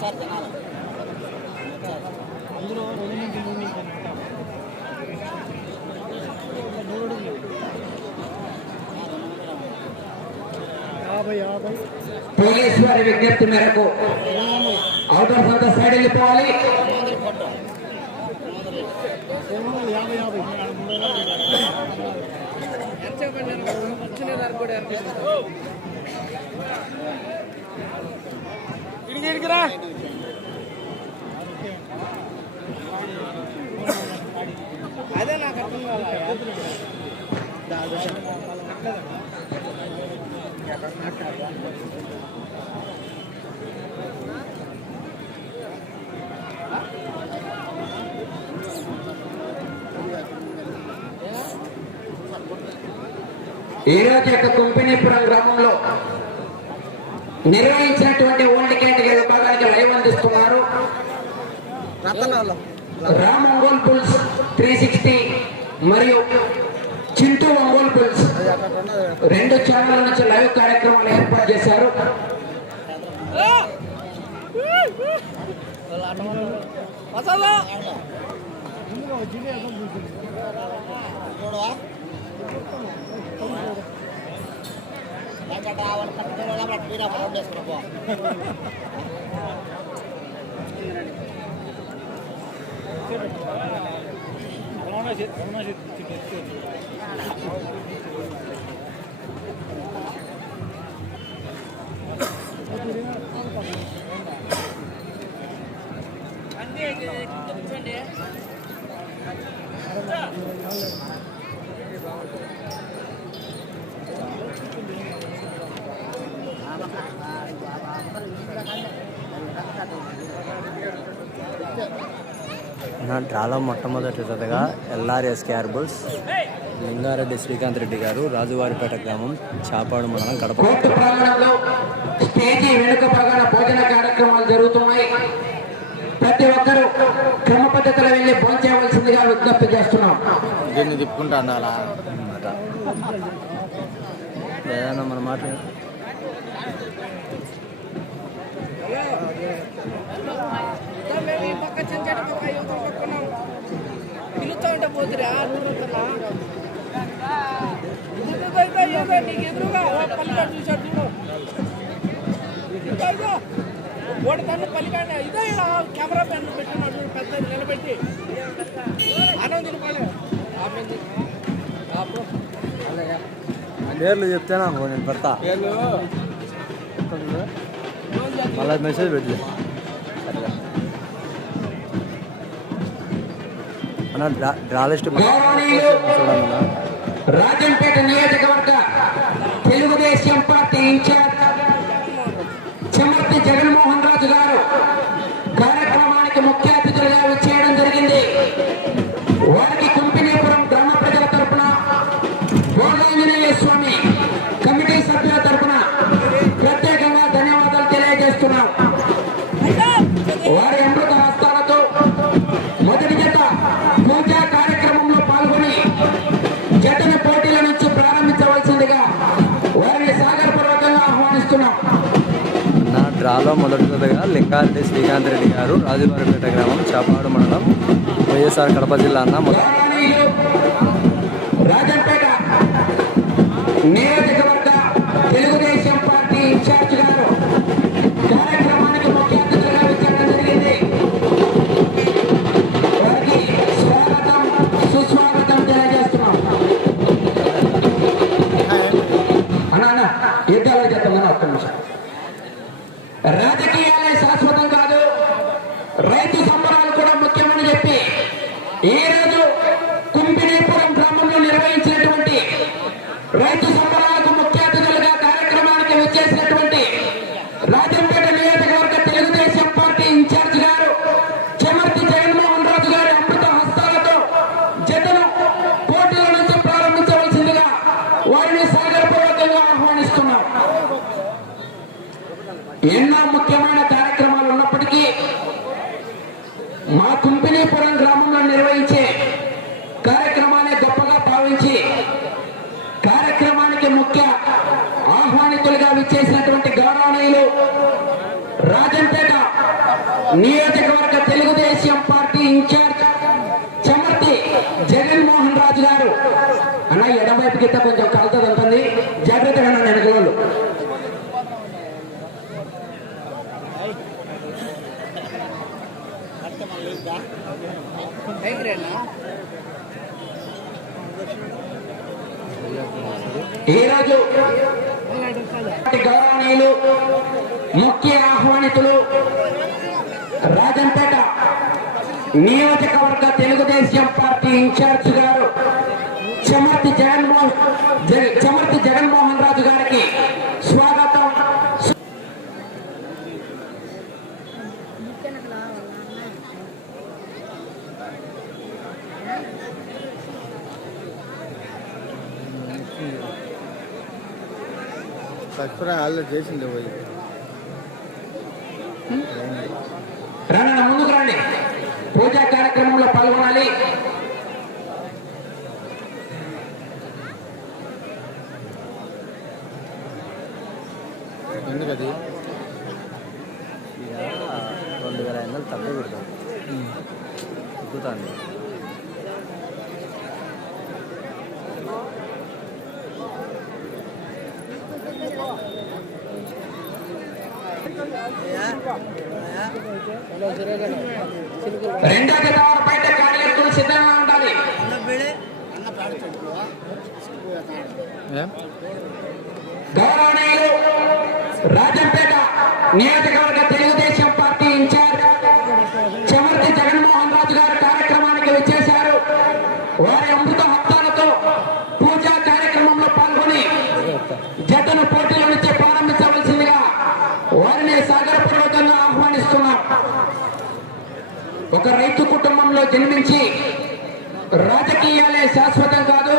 Police వారి విజ్ఞప్తి మేరకు అవుటర్ ఆఫ్ ద సైడ్ వెళ్ళిపోవాలి. అదే నాకు అర్థం కాదు ఈరోజు యొక్క కుంపినీపురం గ్రామంలో నిర్వహించినటువంటి ఓల్డ్ కేటగిరీ విభాగానికి లైవ్ అందిస్తున్నారు. Ram Ongole bulls three sixty మరియు చింటూ ఒంగోల్ పుల్స్ రెండు ఛానల్ నుంచి లైవ్ కార్యక్రమాలు ఏర్పాటు చేశారు. Ona ona నా డ్రాలో మొట్టమొదటి జతగా ఎల్ఆర్ఎస్ క్యార్బుల్స్ లింగారెడ్డి శ్రీకాంత్ రెడ్డి గారు రాజువారిపేట గ్రామం చాపాడు మండలం కడప. కోర్టు ప్రాంగణంలో స్టేజీ వెనుక భాగాన భోజన కార్యక్రమాలు జరుగుతున్నాయి. ప్రతి ఒక్కరూ క్రమ పద్ధతిలో వెళ్ళి భోంచేయవలసిందిగా విజ్ఞప్తి చేస్తున్నాం. దీన్ని తిప్పుకుంటా ఏదైనా మన మాట చెంచాడు పక్క యువతల పక్కన పిలుస్తా ఉంటే పోతురా నీకు ఎదురుగా పల్లికాడు చూశాడు చూడు. ఇదిగో ఓడి తను పల్లికాడ. ఇదో ఇలా కెమెరా మ్యాన్ పెట్టినాడు చూడు పెద్ద నిలబెట్టి. ఆనంద్ ఆపు పేర్లు చెప్తేనా నేను పెడతా. మళ్ళీ మెసేజ్ పెట్టి. అన్న డ్రా డ్రా లిస్ట్ గౌరవనీయులు చూడండి రాజంపేట రాలో మొదటిగా లింగారెడ్డి శ్రీకాంత్ రెడ్డి గారు రాజువారిపేట గ్రామం చాపాడు మండలం వైఎస్ఆర్ కడప జిల్లా అన్న మొదటి రాజకీయాలే శాశ్వతం కాదు. రైతు సంబరాలు కూడా ముఖ్యమని చెప్పి ఈరోజు ఎన్నో ముఖ్యమైన కార్యక్రమాలు ఉన్నప్పటికీ మా కుంపినీపురం గ్రామంలో నిర్వహించే కార్యక్రమాన్ని గొప్పగా భావించి కార్యక్రమానికి ముఖ్య ఆహ్వానితులుగా విచ్చేసినటువంటి గౌరవనీయులు రాజంపేట నియోజకవర్గ Telugu Desam party in charge Chamarthi Jaganmohan Raju garu. అన్న ఎడమవైపు గిట్ట కొంచెం కలుతుంది ఈరోజు గౌరవనీయులు ముఖ్య ఆహ్వానితులు రాజంపేట నియోజకవర్గ తెలుగుదేశం పార్టీ ఇన్ఛార్జ్ గారు చమర్తి జగన్మోహన్ జగ- చమర్తి జగన్మోహన్ రాజు గారికి స్వాగతం సబ్స్క్రైబ్ ఆల్రెడీ చేసింది పోయి. రండి ముందుకు రండి. పూజా కార్యక్రమంలో పాల్గొనాలి. ఎందుకు అది రెండు వేల ఐదు వందలు తక్కువ పెడతాం ఎక్కుతుంది రెండో బయట కార్యకర్తలు సిద్ధంగా ఉండాలి. గౌరవనీయులు రాజంపేట నియోజకవర్గ Telugu Desam party in charge Chamarthi Jaganmohan Raju garu కార్యక్రమానికి వచ్చేశారు వారి అమృత హస్తాలతో పూజా కార్యక్రమంలో పాల్గొని జతను పోటీల నుంచి ప్రారంభించవలసిందిగా వారిని సాగరపూర్వకంగా ఆహ్వానిస్తున్నాం ఒక రైతు కుటుంబంలో జన్మించి రాజకీయాలే శాశ్వతం కాదు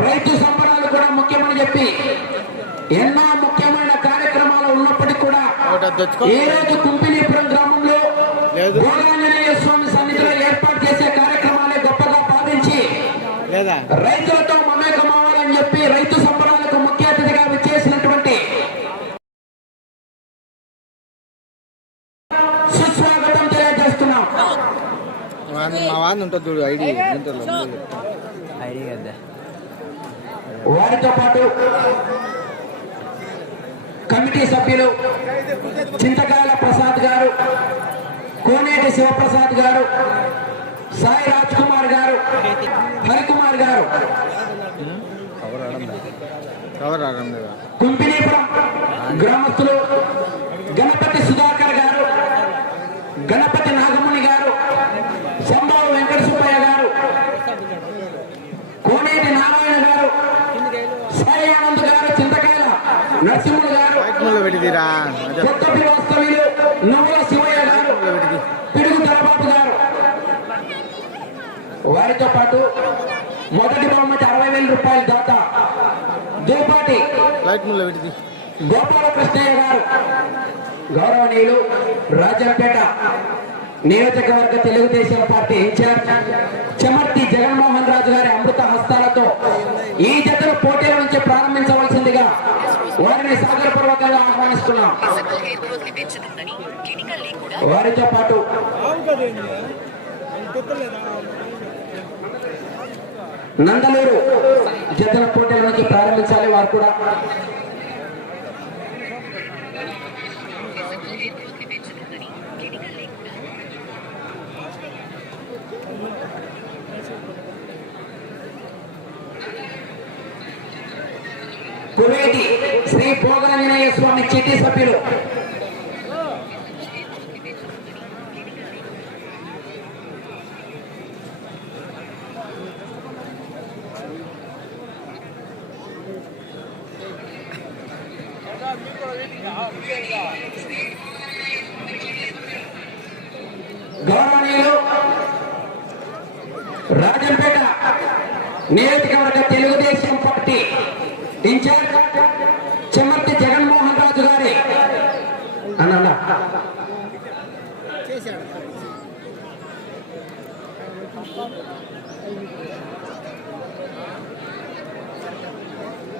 రైతు సంబరాలు కూడా ముఖ్యమని చెప్పి ఎన్నో ముఖ్యమైన కార్యక్రమాలు ఉన్నప్పటికీ కూడా ఈ రోజు కుంపినీపురం గ్రామంలో. గోదాంజనేయ స్వామి సన్నిధిలో ఏర్పాటు చేసే కార్యక్రమాన్ని గొప్పగా భావించి లేదా వాడిని ఉంటుంది చూడు ఐడి ఐడి కదా. వారితో పాటు కమిటీ సభ్యులు చింతకాయల ప్రసాద్ గారు కోనేటి శివప్రసాద్ గారు సాయి రాజ్ కుమార్ గారు హరికుమార్ గారు. కుంపినీపురం గ్రామస్తులు గణపతి సుధాకర్ గారు గణపతి నాగమణి గారు శంభావ వెంకట సుబ్బయ్య గారు కోనేటి నారాయణ గారు సాయి ఆనంద్ గారు చింతకాయల నరసింహులు గారు బయట ముళ్ళు పెట్టిదిరా అదే కొత్తపి వాస్తవ్యులు నువ్వుల శివయ్య గారు ముళ్ళు పెట్టిది పిడుగు దళబాబు గారు వారితో పాటు మొదటి బహుమతి అరవై వేల రూపాయల దాత దూపాటి లైట్ ముళ్ళు పెట్టిది గోపాలకృష్ణయ్య గారు. గౌరవనీయులు రాజంపేట నియోజకవర్గ Telugu Desam party in charge Chamarthi Jaganmohan Raju గారి అమృత వారితో పాటు నందలూరు జతల పోటీలోకి నుంచి ప్రారంభించాలి వారు కూడా. సకల శ్రీ గ్రోత్ని కువేటి శ్రీ స్వామి చిట్టి సభ్యులు గౌరవనీయులు రాజంపేట నియోజకవర్గ తెలుగుదేశం